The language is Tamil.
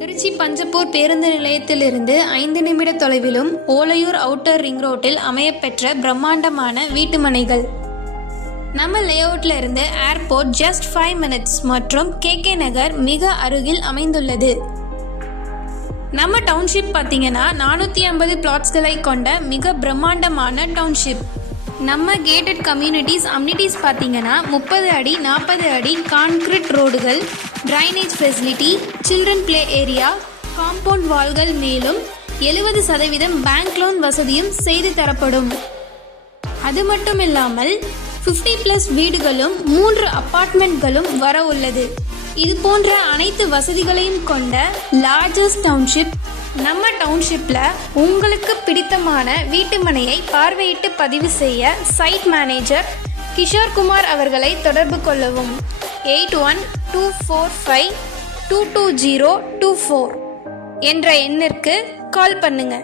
திருச்சி பஞ்சப்பூர் பேருந்து நிலையத்திலிருந்து 5 நிமிட தொலைவிலும் ஓலையூர் அவுட்டர் ரிங் ரோட்டில் அமையப்பெற்ற பிரம்மாண்டமான வீட்டுமனைகள். நம்ம லேஅவுட்ல இருந்து ஏர்போர்ட் ஜஸ்ட் 5 minutes மற்றும் KK நகர் மிக அருகில் அமைந்துள்ளது. நம்ம டவுன்ஷிப் பார்த்தீங்கன்னா 450 பிளாட்ஸ்களை கொண்ட மிக பிரம்மாண்டமான டவுன்ஷிப். நம்ம கேட்டட் கம்யூனிட்டிஸ் அம்யூனிட்டிஸ் பார்த்தீங்கன்னா 30 அடி 40 அடி கான்கிரீட் ரோடுகள், drainage facility, children play area, compound வால்கள், மேலும் 70% பேங்க் லோன் வசதியும் செய்து தரப்படும். அது மட்டும் இல்லாமல் 50+ வீடுகளும் 3 அபார்ட்மெண்ட்களும் வர உள்ளது. இது போன்ற அனைத்து வசதிகளையும் கொண்ட லார்ஜஸ்ட் டவுன்ஷிப் நம்ம டவுன்ஷிப்ல உங்களுக்கு பிடித்தமான வீட்டுமனையை பார்வையிட்டு பதிவு செய்ய சைட் மேனேஜர் கிஷோர் குமார் அவர்களை தொடர்பு கொள்ளவும். 8124522024 என்ற எண்ணிற்கு கால் பண்ணுங்க.